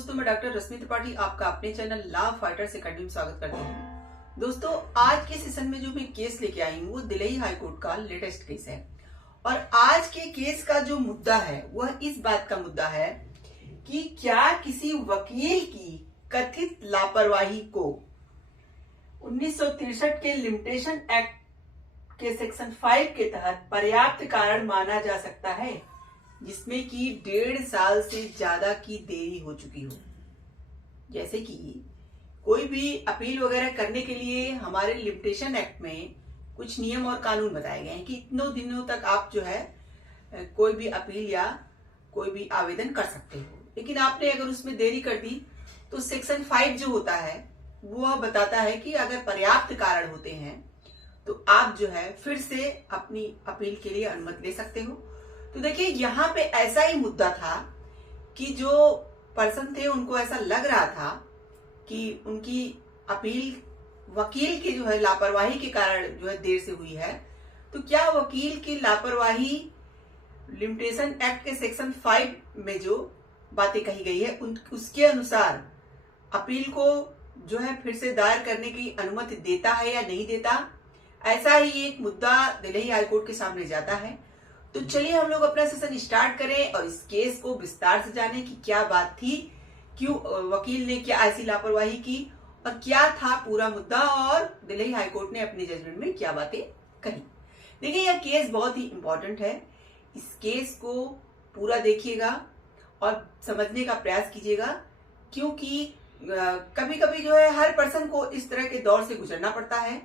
दोस्तों, मैं डॉक्टर रश्मि त्रिपाठी आपका अपने चैनल लॉ फाइटर्स अकेडमी में स्वागत करती हूँ। दोस्तों, आज के सेशन में जो मैं केस लेके आई हूँ वो दिल्ली हाई कोर्ट का लेटेस्ट केस है और आज के केस का जो मुद्दा है वह इस बात का मुद्दा है कि क्या किसी वकील की कथित लापरवाही को 1963 के लिमिटेशन एक्ट के सेक्शन 5 के तहत पर्याप्त कारण माना जा सकता है जिसमें कि 1.5 साल से ज्यादा की देरी हो चुकी हो। जैसे कि कोई भी अपील वगैरह करने के लिए हमारे लिमिटेशन एक्ट में कुछ नियम और कानून बताए गए हैं कि इतनों दिनों तक आप जो है कोई भी अपील या कोई भी आवेदन कर सकते हो, लेकिन आपने अगर उसमें देरी कर दी तो सेक्शन 5 जो होता है वह बताता है कि अगर पर्याप्त कारण होते हैं तो आप जो है फिर से अपनी अपील के लिए अनुमति ले सकते हो। तो देखिए, यहाँ पे ऐसा ही मुद्दा था कि जो पर्सन थे उनको ऐसा लग रहा था कि उनकी अपील वकील की जो है लापरवाही के कारण जो है देर से हुई है। तो क्या वकील की लापरवाही लिमिटेशन एक्ट के सेक्शन 5 में जो बातें कही गई है उसके अनुसार अपील को जो है फिर से दायर करने की अनुमति देता है या नहीं देता, ऐसा ही एक मुद्दा दिल्ली हाई कोर्ट के सामने जाता है। तो चलिए हम लोग अपना सेशन स्टार्ट करें और इस केस को विस्तार से जानें कि क्या बात थी, क्यों वकील ने क्या ऐसी लापरवाही की और क्या था पूरा मुद्दा और दिल्ली हाई कोर्ट ने अपने जजमेंट में क्या बातें कही। देखिए, यह केस बहुत ही इंपॉर्टेंट है। इस केस को पूरा देखिएगा और समझने का प्रयास कीजिएगा, क्योंकि कभी कभी जो है हर पर्सन को इस तरह के दौर से गुजरना पड़ता है।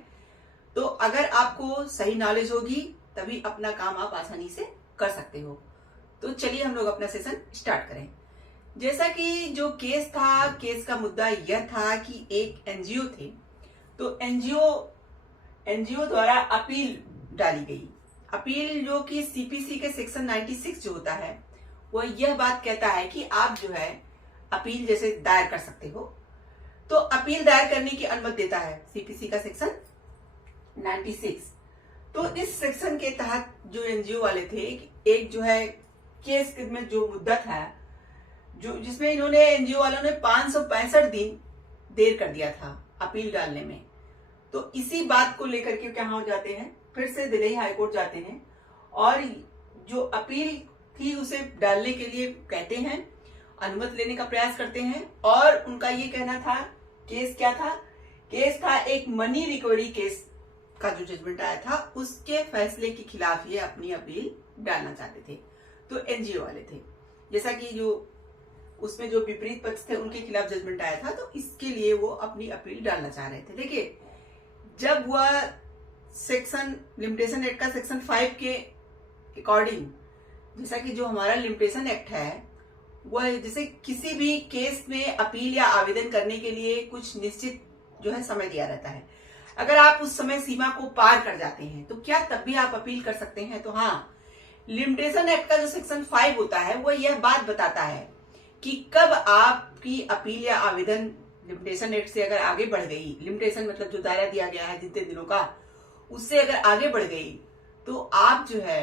तो अगर आपको सही नॉलेज होगी तभी अपना काम आप आसानी से कर सकते हो। तो चलिए हम लोग अपना सेशन स्टार्ट करें। जैसा कि जो केस था, केस का मुद्दा यह था कि एक एनजीओ थे, तो एनजीओ द्वारा अपील डाली गई। अपील जो कि सीपीसी के सेक्शन 96 जो होता है वह यह बात कहता है कि आप जो है अपील जैसे दायर कर सकते हो। तो अपील दायर करने की अनुमति देता है सीपीसी का सेक्शन 96। तो इस सेक्शन के तहत जो एनजीओ वाले थे, एक जो है केस में जो मुद्दा था जो जिसमें इन्होंने एनजीओ वालों ने 565 दिन देर कर दिया था अपील डालने में। तो इसी बात को लेकर के क्या हो जाते हैं, फिर से दिल्ली हाई कोर्ट जाते हैं और जो अपील थी उसे डालने के लिए कहते हैं, अनुमति लेने का प्रयास करते हैं। और उनका ये कहना था, केस क्या था, केस था एक मनी रिकवरी केस का जो जजमेंट आया था उसके फैसले के खिलाफ ये अपनी अपील डालना चाहते थे। तो एनजीओ वाले थे, जैसा कि जो उसमें जो विपरीत पक्ष थे उनके खिलाफ जजमेंट आया था, तो इसके लिए वो अपनी अपील डालना चाह रहे थे। देखिए, जब वह सेक्शन लिमिटेशन एक्ट का सेक्शन 5 के अकॉर्डिंग, जैसा कि जो हमारा लिमिटेशन एक्ट है वह जैसे किसी भी केस में अपील या आवेदन करने के लिए कुछ निश्चित जो है समय दिया रहता है। अगर आप उस समय सीमा को पार कर जाते हैं तो क्या तब भी आप अपील कर सकते हैं? तो हाँ, लिमिटेशन एक्ट का जो सेक्शन 5 होता है वह यह बात बताता है कि कब आपकी अपील या आवेदन लिमिटेशन एक्ट से अगर आगे बढ़ गई, लिमिटेशन मतलब जो दायरा दिया गया है जितने दिनों का, उससे अगर आगे बढ़ गई तो आप जो है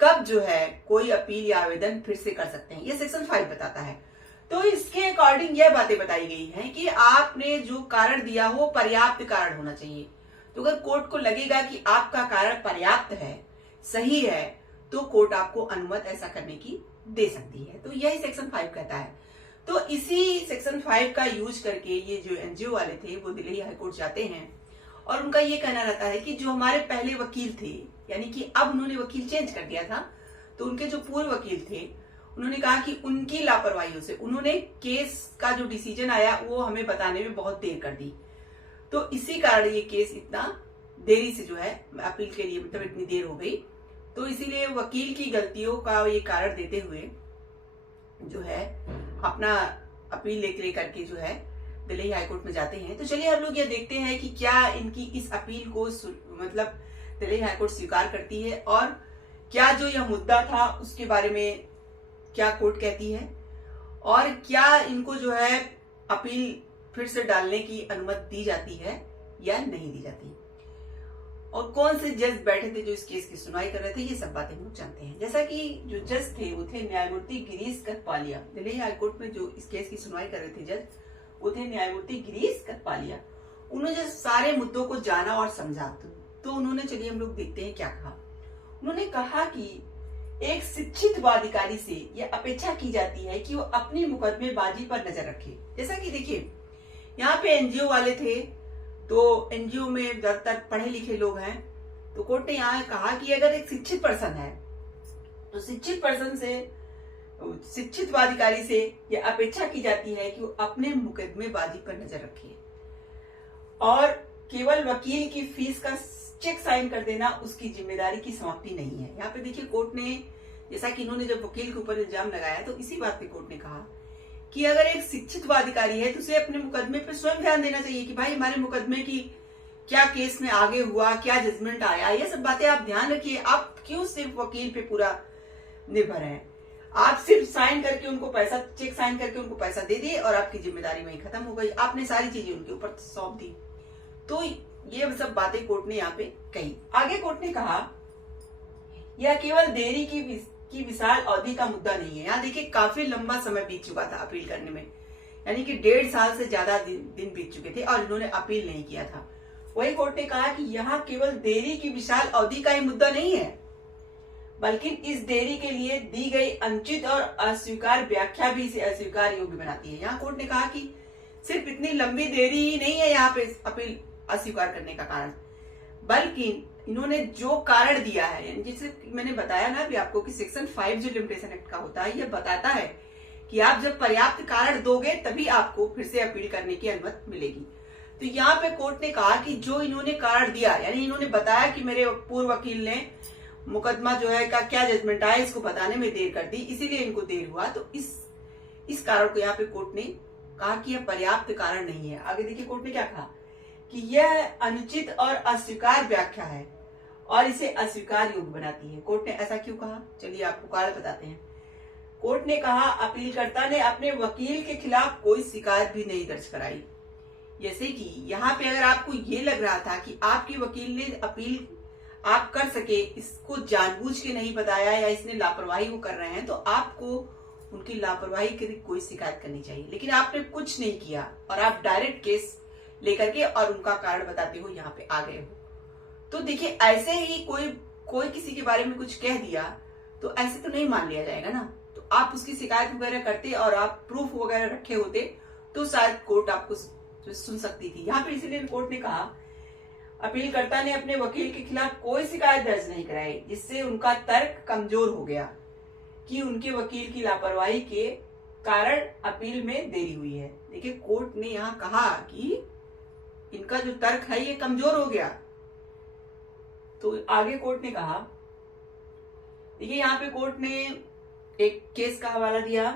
कब जो है कोई अपील या आवेदन फिर से कर सकते हैं, यह सेक्शन 5 बताता है। तो इसके अकॉर्डिंग यह बातें बताई गई हैं कि आपने जो कारण दिया हो पर्याप्त कारण होना चाहिए। तो अगर कोर्ट को लगेगा कि आपका कारण पर्याप्त है, सही है, तो कोर्ट आपको अनुमति ऐसा करने की दे सकती है। तो यही सेक्शन 5 कहता है। तो इसी सेक्शन 5 का यूज करके ये जो एनजीओ वाले थे वो दिल्ली हाई कोर्ट जाते हैं और उनका ये कहना रहता है कि जो हमारे पहले वकील थे, यानी कि अब उन्होंने वकील चेंज कर दिया था, तो उनके जो पूर्व वकील थे उन्होंने कहा कि उनकी लापरवाही से उन्होंने केस का जो डिसीजन आया वो हमें बताने में बहुत देर कर दी। तो इसी कारण ये केस इतना देरी से जो है अपील के लिए मतलब इतनी देर हो गई। तो इसीलिए वकील की गलतियों का ये कारण देते हुए जो है अपना अपील लेकर के जो है दिल्ली हाई कोर्ट में जाते हैं। तो चलिए हम लोग ये देखते हैं कि क्या इनकी इस अपील को मतलब दिल्ली हाई कोर्ट स्वीकार करती है और क्या जो यह मुद्दा था उसके बारे में क्या कोर्ट कहती है और क्या इनको जो है अपील फिर से डालने की अनुमति दी जाती है या नहीं दी जाती। और कौन से जज बैठे थे जो इस केस की सुनवाई कर रहे थे, ये सब बातें हम लोग जानते हैं। जैसा कि जो जज थे वो थे न्यायमूर्ति गिरीश करपालिया। दिल्ली हाईकोर्ट में जो इस केस की सुनवाई कर रहे थे जज, वो थे न्यायमूर्ति गिरीश करपालिया। उन्होंने सारे मुद्दों को जाना और समझा, तो उन्होंने, चलिए हम लोग देखते हैं क्या कहा। उन्होंने कहा कि एक शिक्षित अधिकारी से यह अपेक्षा की जाती है कि वो अपनी मुकदमेबाजी पर नजर रखे। जैसा कि देखिए यहाँ पे एनजीओ वाले थे, तो एनजीओ में ज्यादातर पढ़े लिखे लोग हैं, तो कोर्ट ने यहाँ कहा कि अगर एक शिक्षित पर्सन है तो शिक्षित पर्सन से, शिक्षित अधिकारी से यह अपेक्षा की जाती है कि वो अपने मुकदमेबाजी पर नजर रखे और केवल वकील की फीस का चेक साइन कर देना उसकी जिम्मेदारी की समाप्ति नहीं है। यहाँ पे देखिए कोर्ट ने, जैसा कि इन्होंने जब वकील के ऊपर इल्जाम लगाया तो इसी बात पे कोर्ट ने कहा कि अगर एक शिक्षित अधिकारी है तो उसे अपने मुकदमे पे स्वयं ध्यान देना चाहिए कि भाई हमारे मुकदमे की क्या केस में आगे हुआ, क्या जजमेंट आया, ये सब बातें आप ध्यान रखिए। आप क्यों सिर्फ वकील पे पूरा निर्भर हैं? आप सिर्फ साइन करके उनको पैसा, चेक साइन करके उनको पैसा दे दिए और आपकी जिम्मेदारी वहीं खत्म हो गई, आपने सारी चीजें उनके ऊपर सौंप दी। तो ये सब बातें कोर्ट ने यहाँ पे कही। आगे कोर्ट ने कहा यह केवल देरी की विशाल अवधि का मुद्दा नहीं है। यहाँ देखिए काफी लंबा समय बीत चुका था अपील करने में, यानी कि 1.5 साल से ज्यादा दिन बीत चुके थे और इन्होंने अपील नहीं किया था। वही कोर्ट ने कहा कि यहाँ केवल देरी की विशाल अवधि का ही मुद्दा नहीं है, बल्कि इस देरी के लिए दी गई अनुचित और अस्वीकार व्याख्या भी इसे अस्वीकार योग्य बनाती है। यहाँ कोर्ट ने कहा कि सिर्फ इतनी लंबी देरी ही नहीं है यहाँ पे अपील अस्वीकार करने का कारण, बल्कि इन्होंने जो कारण दिया है, जिसे मैंने बताया ना अभी आपको कि सेक्शन 5 जो लिमिटेशन एक्ट का होता है, यह बताता है कि आप जब पर्याप्त कारण दोगे तभी आपको फिर से अपील करने की अनुमति मिलेगी। तो यहाँ पे कोर्ट ने कहा कि जो इन्होंने कारण दिया, यानी इन्होंने बताया कि मेरे पूर्व वकील ने मुकदमा जो है का क्या जजमेंट आया इसको बताने में देर कर दी, इसीलिए इनको देर हुआ। तो इस कारण को यहाँ पे कोर्ट ने कहा कि यह पर्याप्त कारण नहीं है। आगे देखिए कोर्ट ने क्या कहा कि यह अनुचित और अस्वीकार व्याख्या है और इसे अस्वीकार योग्य बनाती है। कोर्ट ने ऐसा क्यों कहा, चलिए आपको कारण बताते हैं। कोर्ट ने कहा अपीलकर्ता ने अपने वकील के खिलाफ कोई शिकायत भी नहीं दर्ज कराई। जैसे कि यहाँ पे अगर आपको ये लग रहा था कि आपके वकील ने अपील आप कर सके इसको जानबूझ के नहीं बताया या इसने लापरवाही वो कर रहे हैं, तो आपको उनकी लापरवाही की कोई शिकायत करनी चाहिए। लेकिन आपने कुछ नहीं किया और आप डायरेक्ट केस लेकर के और उनका कारण बताते हो यहाँ पे आ गए हो। तो देखिए ऐसे ही कोई किसी के बारे में कुछ कह दिया तो ऐसे तो नहीं मान लिया जाएगा ना। तो आप उसकी शिकायत वगैरह करते और आप प्रूफ वगैरह रखे होते तो शायद कोर्ट आपको सुन सकती थी। यहाँ पे इसीलिए कोर्ट ने कहा अपीलकर्ता ने अपने वकील के खिलाफ कोई शिकायत दर्ज नहीं कराई, जिससे उनका तर्क कमजोर हो गया कि उनके वकील की लापरवाही के कारण अपील में देरी हुई है। देखिए कोर्ट ने यहाँ कहा कि इनका जो तर्क है ये कमजोर हो गया। तो आगे कोर्ट ने कहा, देखिए यहाँ पे कोर्ट ने एक केस का हवाला दिया,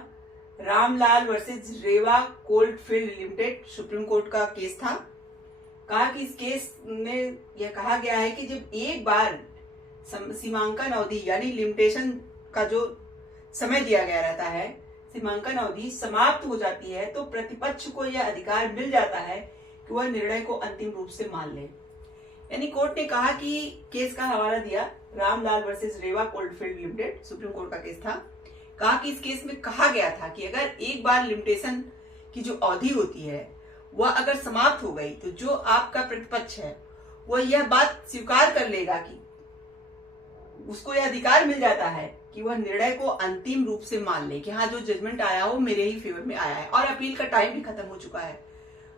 रामलाल वर्सेस रेवा कोल्डफील्ड लिमिटेड, सुप्रीम कोर्ट का केस था। कहा कि इस केस में यह कहा गया है कि जब एक बार सीमांकन अवधि यानी लिमिटेशन का जो समय दिया गया रहता है, सीमांकन अवधि समाप्त हो जाती है तो प्रतिपक्ष को यह अधिकार मिल जाता है कि वह निर्णय को अंतिम रूप से मान ले। यानी कोर्ट ने कहा कि केस का हवाला दिया रामलाल वर्सेस रेवा कोल्डफील्ड लिमिटेड, सुप्रीम कोर्ट का केस था। कहा कि इस केस में कहा गया था कि अगर एक बार लिमिटेशन की जो अवधि होती है वह अगर समाप्त हो गई तो जो आपका प्रतिपक्ष है वह यह बात स्वीकार कर लेगा कि उसको यह अधिकार मिल जाता है कि वह निर्णय को अंतिम रूप से मान ले कि हाँ जो जजमेंट आया हो मेरे ही फेवर में आया है और अपील का टाइम भी खत्म हो चुका है,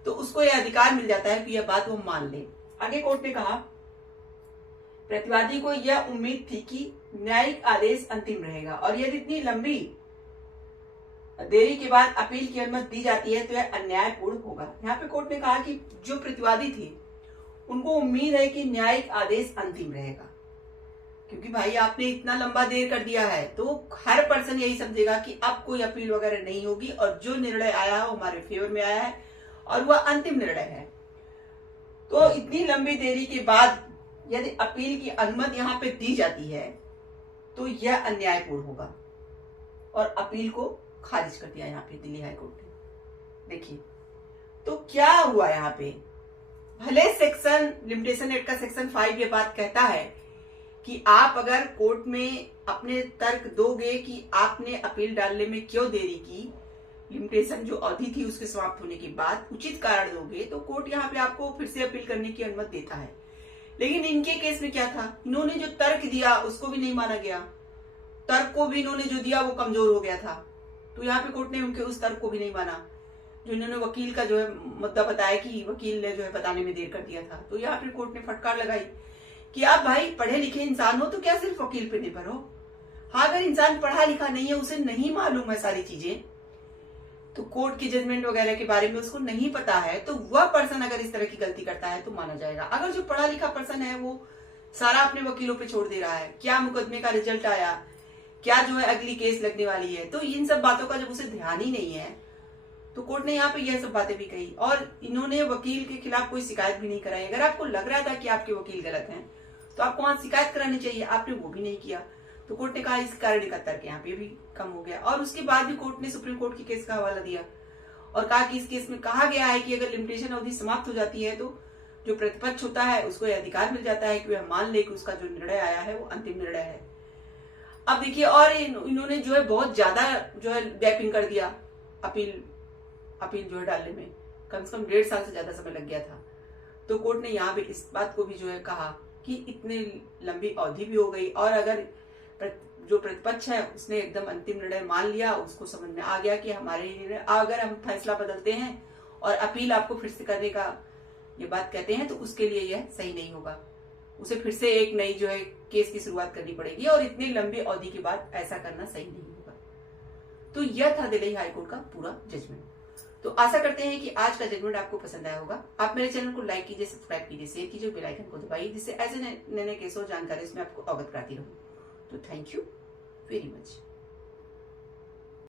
तो उसको यह अधिकार मिल जाता है कि यह बात वो मान ले। आगे कोर्ट ने कहा प्रतिवादी को यह उम्मीद थी कि न्यायिक आदेश अंतिम रहेगा और यदि इतनी लंबी देरी के बाद अपील की अनुमति दी जाती है तो यह अन्यायपूर्ण होगा। यहाँ पे कोर्ट ने कहा कि जो प्रतिवादी थे उनको उम्मीद है कि न्यायिक आदेश अंतिम रहेगा, क्योंकि भाई आपने इतना लंबा देर कर दिया है तो हर पर्सन यही समझेगा कि अब कोई अपील वगैरह नहीं होगी और जो निर्णय आया है वो हमारे फेवर में आया है और वह अंतिम निर्णय है। तो इतनी लंबी देरी के बाद यदि अपील की अनुमति यहाँ पे दी जाती है तो यह अन्यायपूर्ण होगा और अपील को खारिज कर दिया यहाँ पे दिल्ली हाई कोर्ट ने। देखिए तो क्या हुआ यहाँ पे भले सेक्शन लिमिटेशन एक्ट का सेक्शन 5 ये बात कहता है कि आप अगर कोर्ट में अपने तर्क दोगे कि आपने अपील डालने में क्यों देरी की, लिमिटेशन जो अवधि थी उसके समाप्त होने के बाद उचित कारण दोगे, तो कोर्ट यहाँ पे आपको फिर से अपील करने की अनुमति देता है। लेकिन इनके केस में क्या था, इन्होंने जो तर्क दिया उसको भी नहीं माना गया, तर्क को भी इन्होंने जो दिया वो कमजोर हो गया था, तो यहाँ पे कोर्ट ने उनके उस तर्क को भी नहीं माना। जो इन्होंने वकील का जो है मुद्दा बताया कि वकील ने जो है बताने में देर कर दिया था, तो यहाँ पे कोर्ट ने फटकार लगाई कि आप भाई पढ़े लिखे इंसान हो तो क्या सिर्फ वकील पे निर्भर हो। हाँ, अगर इंसान पढ़ा लिखा नहीं है, उसे नहीं मालूम है सारी चीजें, तो कोर्ट की जजमेंट वगैरह के बारे में उसको नहीं पता है, तो वह पर्सन अगर इस तरह की गलती करता है तो माना जाएगा। अगर जो पढ़ा लिखा पर्सन है वो सारा अपने वकीलों पे छोड़ दे रहा है, क्या मुकदमे का रिजल्ट आया, क्या जो है अगली केस लगने वाली है, तो इन सब बातों का जब उसे ध्यान ही नहीं है, तो कोर्ट ने यहाँ पे यह सब बातें भी कही। और इन्होंने वकील के खिलाफ कोई शिकायत भी नहीं कराई। अगर आपको लग रहा था कि आपके वकील गलत हैं तो आपको वहां शिकायत करानी चाहिए, आपने वो भी नहीं किया, तो कोर्ट ने कहा इस कारण का तर्क यहाँ पे भी कम हो गया। और उसके बाद भी कोर्ट ने सुप्रीम कोर्ट के केस का हवाला दिया और कहा कि इस केस में कहा गया है कि अगर लिमिटेशन अवधि समाप्त हो जाती है तो जो प्रतिपक्ष होता है उसको यह अधिकार मिल जाता है कि वह मान ले कि उसका जो निर्णय आया है वो अंतिम निर्णय है। अब देखिए, और इन्होंने जो है बहुत ज्यादा जो है गैपिंग कर दिया, अपील जो है डालने में कम से कम 1.5 साल से ज्यादा समय लग गया था। तो कोर्ट ने यहाँ पे इस बात को भी जो है कहा कि इतनी लंबी अवधि भी हो गई और अगर जो प्रतिपक्ष है उसने एकदम अंतिम निर्णय मान लिया, उसको समझ में आ गया कि हमारे निर्णय अगर हम फैसला बदलते हैं और अपील आपको फिर से करने का ये बात कहते हैं तो उसके लिए यह सही नहीं होगा, उसे फिर से एक नई जो है केस की शुरुआत करनी पड़ेगी और इतनी लंबी अवधि के बाद ऐसा करना सही नहीं होगा। तो यह था दिल्ली हाईकोर्ट का पूरा जजमेंट। तो आशा करते हैं कि आज का जजमेंट आपको पसंद आया होगा। आप मेरे चैनल को लाइक कीजिए, सब्सक्राइब कीजिए, शेयर कीजिए, बेल आइकन को दबाइए, जिससे ऐसे नए नए केस और जानकारी इसमें आपको अवगत कराती रहूं। तो थैंक यू वेरी मच।